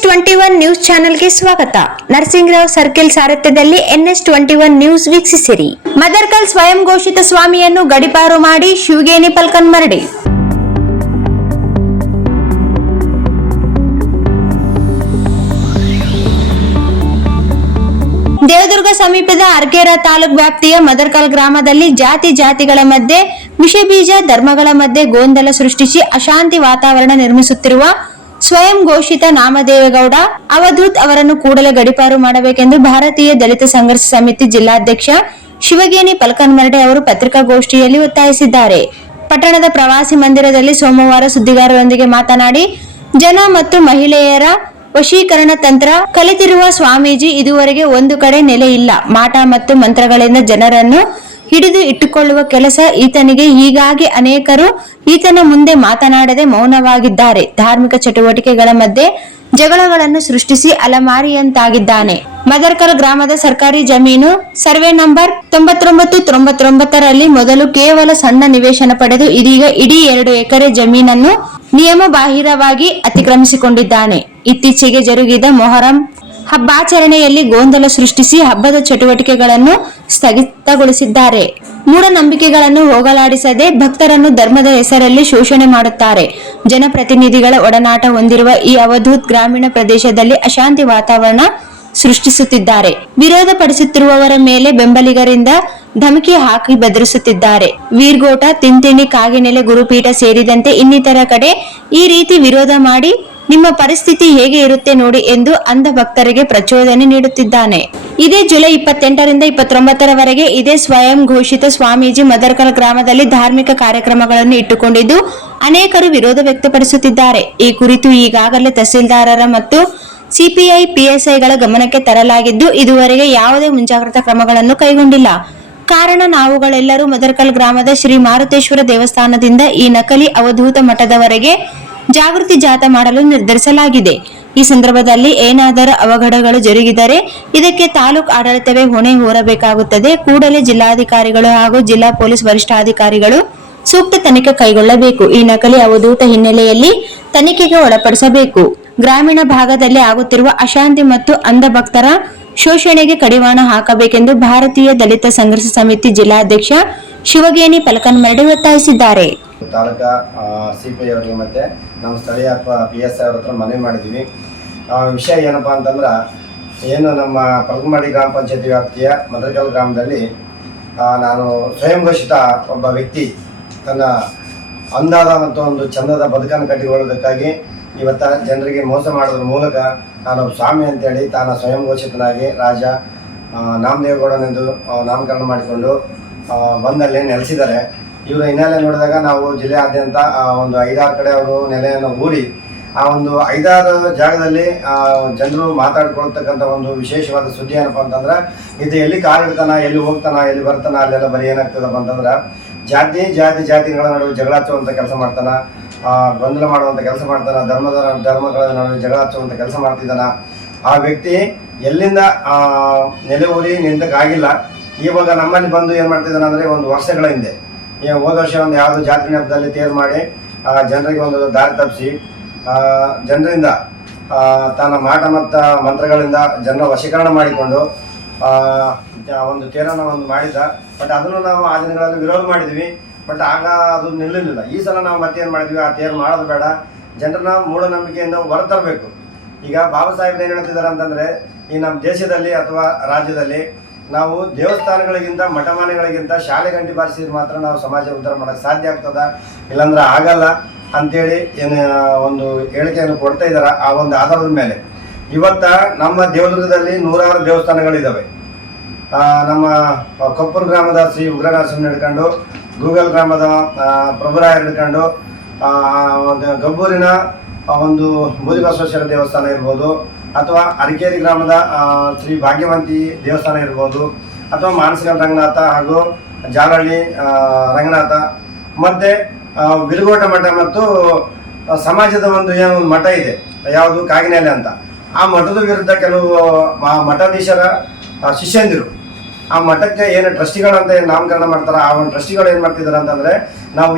NS21 news ಚಾನೆಲ್ಗೆ ಸ್ವಾಗತ. Narasingarao circle ಸಾರಥ್ಯದಲ್ಲಿ NS21 ನ್ಯೂಸ್ ವೀಕ್ಷಿಸಿರಿ. ಮದರ್ಕಲ್ ಸ್ವಯಂ ಘೋಷಿತ ಸ್ವಾಮಿಯನ್ನು ಗಡಿಪಾರು ಮಾಡಿ ಶಿವಗೇನಿ ಪಲ್ಕನ್ಮರಡಿ. ದೇವದುರ್ಗ ಸಮೀಪದ ಅರ್ಕೇರಾ ತಾಲೂಕು ವ್ಯಾಪ್ತಿಯ ಮದರ್ಕಲ್ ಗ್ರಾಮದಲ್ಲಿ ಜಾತಿಗಳ ಮಧ್ಯೆ ವಿಷಬೀಜ, ಧರ್ಮಗಳ ಮಧ್ಯೆ ಗೊಂದಲ ಸೃಷ್ಟಿಸಿ ಅಶಾಂತಿ ವಾತಾವರಣ ನಿರ್ಮಿಸುತ್ತಿರುವ ಸ್ವಯಂ ಘೋಷಿತ ನಾಮದೇವೇಗೌಡ ಅವಧೂತ್ ಅವರನ್ನು ಕೂಡಲೇ ಗಡಿಪಾರು ಮಾಡಬೇಕೆಂದು ಭಾರತೀಯ ದಲಿತ ಸಂಘರ್ಷ ಸಮಿತಿ ಜಿಲ್ಲಾಧ್ಯಕ್ಷ ಶಿವಗೇನಿ ಪಲ್ಕನ್ಮರಡಿ ಅವರು ಪತ್ರಿಕಾಗೋಷ್ಠಿಯಲ್ಲಿ ಒತ್ತಾಯಿಸಿದ್ದಾರೆ. ಪಟ್ಟಣದ ಪ್ರವಾಸಿ ಮಂದಿರದಲ್ಲಿ ಸೋಮವಾರ ಸುದ್ದಿಗಾರರೊಂದಿಗೆ ಮಾತನಾಡಿ, ಜನ ಮತ್ತು ಮಹಿಳೆಯರ ವಶೀಕರಣ ತಂತ್ರ ಕಲಿತಿರುವ ಸ್ವಾಮೀಜಿ ಇದುವರೆಗೆ ಒಂದು ಕಡೆ ನೆಲೆ ಇಲ್ಲ. ಮಾಟ ಮತ್ತು ಮಂತ್ರಗಳಿಂದ ಜನರನ್ನು ಹಿಡಿದು ಇಟ್ಟುಕೊಳ್ಳುವ ಕೆಲಸ ಈತನಿಗೆ. ಹೀಗಾಗಿ ಅನೇಕರು ಈತನ ಮುಂದೆ ಮಾತನಾಡದೆ ಮೌನವಾಗಿದ್ದಾರೆ. ಧಾರ್ಮಿಕ ಚಟುವಟಿಕೆಗಳ ಮಧ್ಯೆ ಜಗಳಗಳನ್ನು ಸೃಷ್ಟಿಸಿ ಅಲಮಾರಿಯಂತಾಗಿದ್ದಾನೆ. ಮದರ್ಕಲ್ ಗ್ರಾಮದ ಸರ್ಕಾರಿ ಜಮೀನು ಸರ್ವೆ ನಂಬರ್ 9999ರಲ್ಲಿ ಮೊದಲು ಕೇವಲ ಸಣ್ಣ ನಿವೇಶನ ಪಡೆದು ಇದೀಗ ಇಡೀ 2 ಎಕರೆ ಜಮೀನನ್ನು ನಿಯಮ ಬಾಹಿರವಾಗಿ ಅತಿಕ್ರಮಿಸಿಕೊಂಡಿದ್ದಾನೆ. ಇತ್ತೀಚೆಗೆ ಜರುಗಿದ ಮೊಹರಂ ಹಬ್ಬಾಚರಣೆಯಲ್ಲಿ ಗೊಂದಲ ಸೃಷ್ಟಿಸಿ ಹಬ್ಬದ ಚಟುವಟಿಕೆಗಳನ್ನು ಸ್ಥಗಿತಗೊಳಿಸಿದ್ದಾರೆ. ಮೂಢನಂಬಿಕೆಗಳನ್ನು ಹೋಗಲಾಡಿಸದೆ ಭಕ್ತರನ್ನು ಧರ್ಮದ ಹೆಸರಲ್ಲಿ ಶೋಷಣೆ ಮಾಡುತ್ತಾರೆ. ಜನಪ್ರತಿನಿಧಿಗಳ ಒಡನಾಟ ಹೊಂದಿರುವ ಈ ಅವಧೂತ್ ಗ್ರಾಮೀಣ ಪ್ರದೇಶದಲ್ಲಿ ಅಶಾಂತಿ ವಾತಾವರಣ ಸೃಷ್ಟಿಸುತ್ತಿದ್ದಾರೆ. ವಿರೋಧ ಪಡಿಸುತ್ತಿರುವವರ ಮೇಲೆ ಬೆಂಬಲಿಗರಿಂದ ಧಮಕಿ ಹಾಕಿ ಬೆದರಿಸುತ್ತಿದ್ದಾರೆ. ವೀರ್ಗೋಟ, ತಿಂತಿಣಿ, ಕಾಗಿನೆಲೆ ಗುರುಪೀಠ ಸೇರಿದಂತೆ ಇನ್ನಿತರ ಕಡೆ ಈ ರೀತಿ ವಿರೋಧ ಮಾಡಿ ನಿಮ್ಮ ಪರಿಸ್ಥಿತಿ ಹೇಗೆ ಇರುತ್ತೆ ನೋಡಿ ಎಂದು ಅಂಧ ಭಕ್ತರಿಗೆ ಪ್ರಚೋದನೆ ನೀಡುತ್ತಿದ್ದಾನೆ. ಇದೇ ಜುಲೈ 28ರಿಂದ 29ರವರೆಗೆ ಇದೇ ಸ್ವಯಂ ಘೋಷಿತ ಸ್ವಾಮೀಜಿ ಮದರ್ಕಲ್ ಗ್ರಾಮದಲ್ಲಿ ಧಾರ್ಮಿಕ ಕಾರ್ಯಕ್ರಮಗಳನ್ನು ಇಟ್ಟುಕೊಂಡಿದ್ದು ಅನೇಕರು ವಿರೋಧ ವ್ಯಕ್ತಪಡಿಸುತ್ತಿದ್ದಾರೆ. ಈ ಕುರಿತು ಈಗಾಗಲೇ ತಹಸೀಲ್ದಾರರ ಮತ್ತು ಸಿಪಿಐ ಪಿಎಸ್ಐಗಳ ಗಮನಕ್ಕೆ ತರಲಾಗಿದ್ದು ಇದುವರೆಗೆ ಯಾವುದೇ ಮುಂಜಾಗ್ರತಾ ಕ್ರಮಗಳನ್ನು ಕೈಗೊಂಡಿಲ್ಲ. ಕಾರಣ ನಾವುಗಳೆಲ್ಲರೂ ಮದರ್ಕಲ್ ಗ್ರಾಮದ ಶ್ರೀ ಮಾರುತೇಶ್ವರ ದೇವಸ್ಥಾನದಿಂದ ಈ ನಕಲಿ ಅವಧೂತ ಮಠದವರೆಗೆ ಜಾಗೃತಿ ಜಾಥಾ ಮಾಡಲು ನಿರ್ಧರಿಸಲಾಗಿದೆ. ಈ ಸಂದರ್ಭದಲ್ಲಿ ಏನಾದರೂ ಅವಘಡಗಳು ಜರುಗಿದರೆ ಇದಕ್ಕೆ ತಾಲೂಕು ಆಡಳಿತವೇ ಹೊಣೆ ಹೊರಬೇಕಾಗುತ್ತದೆ. ಕೂಡಲೇ ಜಿಲ್ಲಾಧಿಕಾರಿಗಳು ಹಾಗೂ ಜಿಲ್ಲಾ ಪೊಲೀಸ್ ವರಿಷ್ಠಾಧಿಕಾರಿಗಳು ಸೂಕ್ತ ತನಿಖೆ ಕೈಗೊಳ್ಳಬೇಕು. ಈ ನಕಲಿ ಅವಧೂತ ಹಿನ್ನೆಲೆಯಲ್ಲಿ ತನಿಖೆಗೆ ಒಳಪಡಿಸಬೇಕು. ಗ್ರಾಮೀಣ ಭಾಗದಲ್ಲಿ ಆಗುತ್ತಿರುವ ಅಶಾಂತಿ ಮತ್ತು ಅಂಧ ಭಕ್ತರ ಶೋಷಣೆಗೆ ಕಡಿವಾಣ ಹಾಕಬೇಕೆಂದು ಭಾರತೀಯ ದಲಿತ ಸಂಘರ್ಷ ಸಮಿತಿ ಜಿಲ್ಲಾಧ್ಯಕ್ಷ ಶಿವಗೇನಿ ಪಲ್ಕನ್ಮರಡಿ ಒತ್ತಾಯಿಸಿದ್ದಾರೆ. ತಾಲೂಕಾ ಸಿಪಿಐ ಅವರಿಗೆ ಮತ್ತೆ ನಮ್ಮ ಸ್ಥಳೀಯ PSI ಅವ್ರ ಹತ್ರ ಮನವಿ ಮಾಡಿದ್ದೀವಿ. ವಿಷಯ ಏನಪ್ಪಾ ಅಂತಂದ್ರೆ, ಏನು ನಮ್ಮ ಪಲ್ಕನ್ಮರಡಿ ಗ್ರಾಮ ಪಂಚಾಯತಿ ವ್ಯಾಪ್ತಿಯ ಮದರ್ಕಲ್ ಗ್ರಾಮದಲ್ಲಿ ನಾನು ಸ್ವಯಂ ಘೋಷಿತ ಒಬ್ಬ ವ್ಯಕ್ತಿ ತನ್ನ ಅಂದಾದ ಮತ್ತು ಒಂದು ಚಂದದ ಬದುಕನ್ನು ಕಟ್ಟಿಕೊಳ್ಳೋದಕ್ಕಾಗಿ ಇವತ್ತ ಜನರಿಗೆ ಮೋಸ ಮಾಡೋದ್ರ ಮೂಲಕ ನಾನು ಸ್ವಾಮಿ ಅಂತೇಳಿ ತಾನು ಸ್ವಯಂ ಘೋಷಿತನಾಗಿ ರಾಜ ನಾಮದೇವೇಗೌಡನೆಂದು ನಾಮಕರಣ ಮಾಡಿಕೊಂಡು ಬಂದಲ್ಲಿ ನೆಲೆಸಿದ್ದಾರೆ. ಇವರ ಹಿನ್ನೆಲೆ ನೋಡಿದಾಗ ನಾವು ಜಿಲ್ಲೆಯಾದ್ಯಂತ ಒಂದು 5-6 ಕಡೆ ಅವರು ನೆಲೆಯನ್ನು ಊರಿ ಆ ಒಂದು 5-6 ಜಾಗದಲ್ಲಿ ಜನರು ಮಾತಾಡ್ಕೊಳ್ತಕ್ಕಂಥ ಒಂದು ವಿಶೇಷವಾದ ಸುದ್ದಿ ಏನಪ್ಪ ಅಂತಂದ್ರೆ, ಇದು ಎಲ್ಲಿ ಕಾಲಿಡ್ತಾನ, ಎಲ್ಲಿ ಹೋಗ್ತಾನ, ಎಲ್ಲಿ ಬರ್ತಾನ, ಅಲ್ಲೆಲ್ಲ ಬರೀ ಏನಾಗ್ತದಪ್ಪ ಅಂತಂದ್ರೆ ಜಾತಿಗಳ ನಡುವೆ ಜಗಳ ಹಚ್ಚುವಂಥ ಕೆಲಸ ಮಾಡ್ತಾನ, ಗೊಂದಲ ಮಾಡುವಂಥ ಕೆಲಸ ಮಾಡ್ತಾನ, ಧರ್ಮಗಳ ನಡುವೆ ಜಗಳ ಹಚ್ಚುವಂಥ ಕೆಲಸ ಮಾಡ್ತಿದ್ದಾನ. ಆ ವ್ಯಕ್ತಿ ಎಲ್ಲಿಂದ ನೆಲೆ ಊರಿ ನಿಂತಕ್ಕಾಗಿಲ್ಲ. ಇವಾಗ ನಮ್ಮಲ್ಲಿ ಬಂದು ಏನು ಮಾಡ್ತಿದ್ದಾನೆ ಅಂದರೆ, ಒಂದು ವರ್ಷಗಳ ಹಿಂದೆ ಹೋದ ವರ್ಷ ಒಂದು ಯಾವುದೋ ಜಾತ್ರೆ ಹಬ್ಬದಲ್ಲಿ ತೇರು ಮಾಡಿ ಜನರಿಗೆ ಒಂದು ದಾರಿ ತಪ್ಪಿಸಿ ಜನರಿಂದ ತನ್ನ ಮಾಟ ಮತ್ತು ಮಂತ್ರಗಳಿಂದ ಜನರ ವಶೀಕರಣ ಮಾಡಿಕೊಂಡು ಒಂದು ತೇರನ್ನು ಒಂದು ಮಾಡಿದ. ಬಟ್ ಅದನ್ನು ನಾವು ಆ ದಿನಗಳಲ್ಲಿ ವಿರೋಧ ಮಾಡಿದ್ವಿ. ಬಟ್ ಆಗ ಅದು ನಿಲ್ಲಲಿಲ್ಲ. ಈ ಸಲ ನಾವು ಮತ್ತೆ ಏನು ಮಾಡಿದ್ವಿ, ಆ ತೇರು ಮಾಡೋದು ಬೇಡ, ಜನರನ್ನ ಮೂಢನಂಬಿಕೆಯಿಂದ ಹೊರತರಬೇಕು. ಈಗ ಬಾಬಾ ಸಾಹೇಬ್ರು ಏನು ಹೇಳ್ತಿದ್ದಾರೆ ಅಂತಂದರೆ, ಈ ನಮ್ಮ ದೇಶದಲ್ಲಿ ಅಥವಾ ರಾಜ್ಯದಲ್ಲಿ ನಾವು ದೇವಸ್ಥಾನಗಳಿಗಿಂತ ಮಠಮಾನೆಗಳಿಗಿಂತ ಶಾಲೆ ಗಂಟೆ ಬಾರಿಸಿದ್ರೆ ಮಾತ್ರ ನಾವು ಸಮಾಜ ಉದ್ಧಾರ ಮಾಡೋಕ್ಕೆ ಸಾಧ್ಯ ಆಗ್ತದ, ಇಲ್ಲಾಂದ್ರೆ ಆಗಲ್ಲ ಅಂತೇಳಿ ಏನು ಒಂದು ಹೇಳಿಕೆಯನ್ನು ಕೊಡ್ತಾ ಇದ್ದಾರೆ. ಆ ಒಂದು ಆಧಾರದ ಮೇಲೆ ಇವತ್ತ ನಮ್ಮ ದೇವದುರ್ಗದಲ್ಲಿ 100 ದೇವಸ್ಥಾನಗಳಿದ್ದಾವೆ. ನಮ್ಮ ಕೊಪ್ಪೂರು ಗ್ರಾಮದ ಶ್ರೀ ಉಗ್ರನರಸಿಂಹ ಹಿಡ್ಕೊಂಡು, ಗೂಗಲ್ ಗ್ರಾಮದ ಪ್ರಭುರಾಯರು ಹಿಡ್ಕೊಂಡು, ಗಬ್ಬೂರಿನ ಒಂದು ಬೂದಿಬಸವೇಶ್ವರ ದೇವಸ್ಥಾನ ಇರ್ಬೋದು, ಅಥವಾ ಅರಕೇರಿ ಗ್ರಾಮದ ಶ್ರೀ ಭಾಗ್ಯವಂತಿ ದೇವಸ್ಥಾನ ಇರ್ಬೋದು, ಅಥವಾ ಮಾನಸಿಕ ರಂಗನಾಥ ಹಾಗೂ ಜಾಲಹಳ್ಳಿ ರಂಗನಾಥ, ಮತ್ತು ವಿರುಗೋಟ ಮಠ ಮತ್ತು ಸಮಾಜದ ಒಂದು ಏನೋ ಒಂದು ಮಠ ಇದೆ, ಯಾವುದು ಕಾಗಿನೆಲೆ ಅಂತ. ಆ ಮಠದ ವಿರುದ್ಧ ಕೆಲವು ಮಠಾಧೀಶರ ಶಿಷ್ಯಂದಿರು ಆ ಮಠಕ್ಕೆ ಏನು ಟ್ರಸ್ಟಿಗಳಂತ ನಾಮಕರಣ ಮಾಡ್ತಾರೆ. ಆ ಒಂದು ಟ್ರಸ್ಟಿಗಳು ಏನು ಮಾಡ್ತಿದ್ದಾರೆ ಅಂತಂದರೆ, ನಾವು